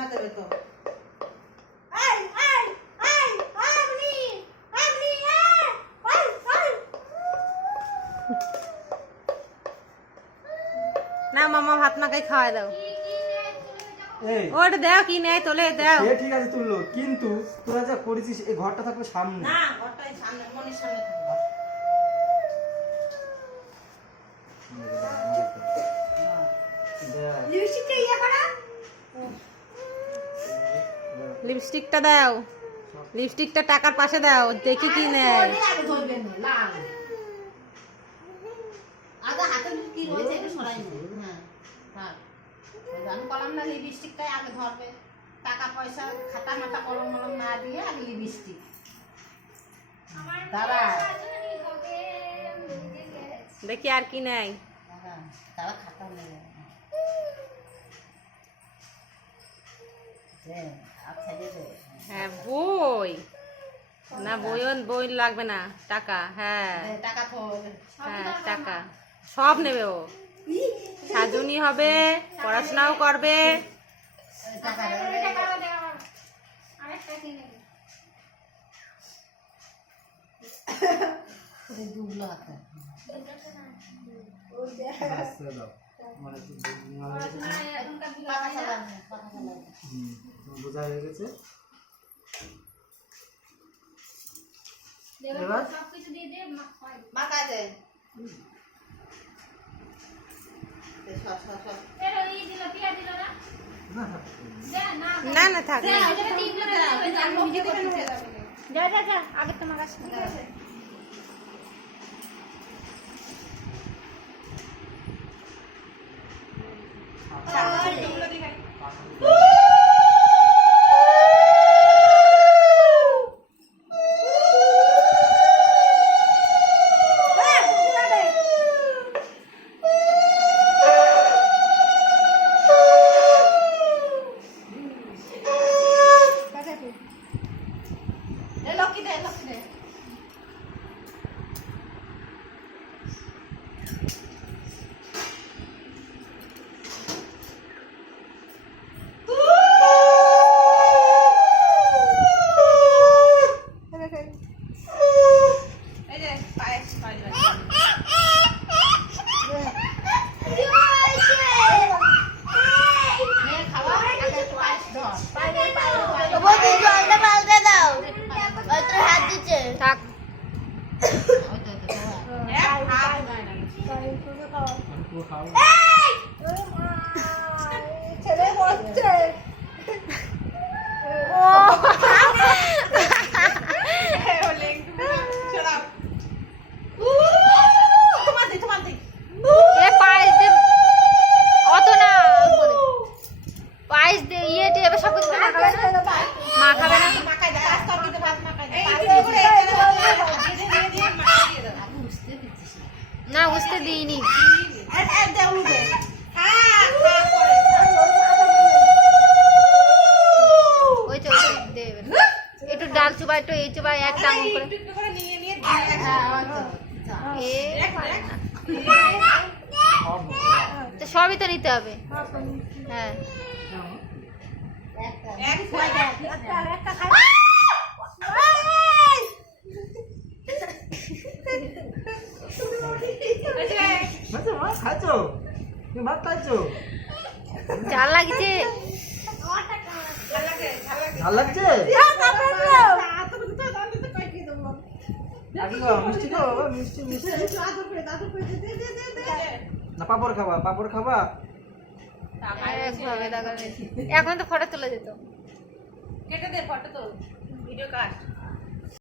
খাওয়া দেবে তো। না মামা ভাত মাখাই খাওয়াই দাও। এই। ওটা দাও কি নেই তোলে দাও। ঠিক আছে তুললো কিন্তু তোরা যা করেছিস এই ঘরটা থাকবে সামনে। না ঘরটাই সামনে মনির সামনে থাকবে দেখ, লিপস্টিকটা দাও। লিপস্টিকটা টাকার পাশে দাও দেখি কি নেয়। হ্যাঁ আমি কলম না লিপস্টিকটাই আগে ধরবে টাকা পয়সা খাতা কলম মলম না দিয়ে আগে লিপস্টিক দাঁড়া দেখি আর কি নেয়। নেই হ্যাঁ বই। না বইও বই লাগবে না টাকা হ্যাঁ। তো হ্যাঁ টাকা। সব নেবে ও। সাজুনি হবে পড়াশোনাও করবে। মানে বোঝা হয়ে গেছে। হয়ে এবার না না না থাক যা যা যা আগে তোমার কাছে দে লক্ষ্মী দে লক্ষ্মী দে এই যে পায়েস পায়েস নে খাওয়া আগে পায়েস ধর জলটা পাল্টে দাও ওই তোর হাত দিচ্ছে থাক ওই তো ওই তো খাওয়া। এক হাত আমি পুরো খাব ছেলে বসছে এ পায়েস দে অত না অল্প দে। পায়েস দে ইয়ে দে এবার সব কিছু মাখাবে না মাখাবে না আমি বুঝতে দিচ্ছিস না না বুঝতে দিইনি ওই তো ওই তো দে এবার। একটু ডাল চুবা একটু আঙুল করে। হ্যাঁ তো। সবই তো নিতে হবে। হ্যাঁ। একটা আচ্ছা মা খাচ্ছো তুমি ভাত খাচ্ছো জাল লাগছে। ভালো লাগছে। মিষ্টি বাবা, মিষ্টি মিষ্টি। না পাপড় খাবা পাপড় খাবা। এখন তো ফটো তোলা যেত। কেটে দে ফটো তো ভিডিও কাট।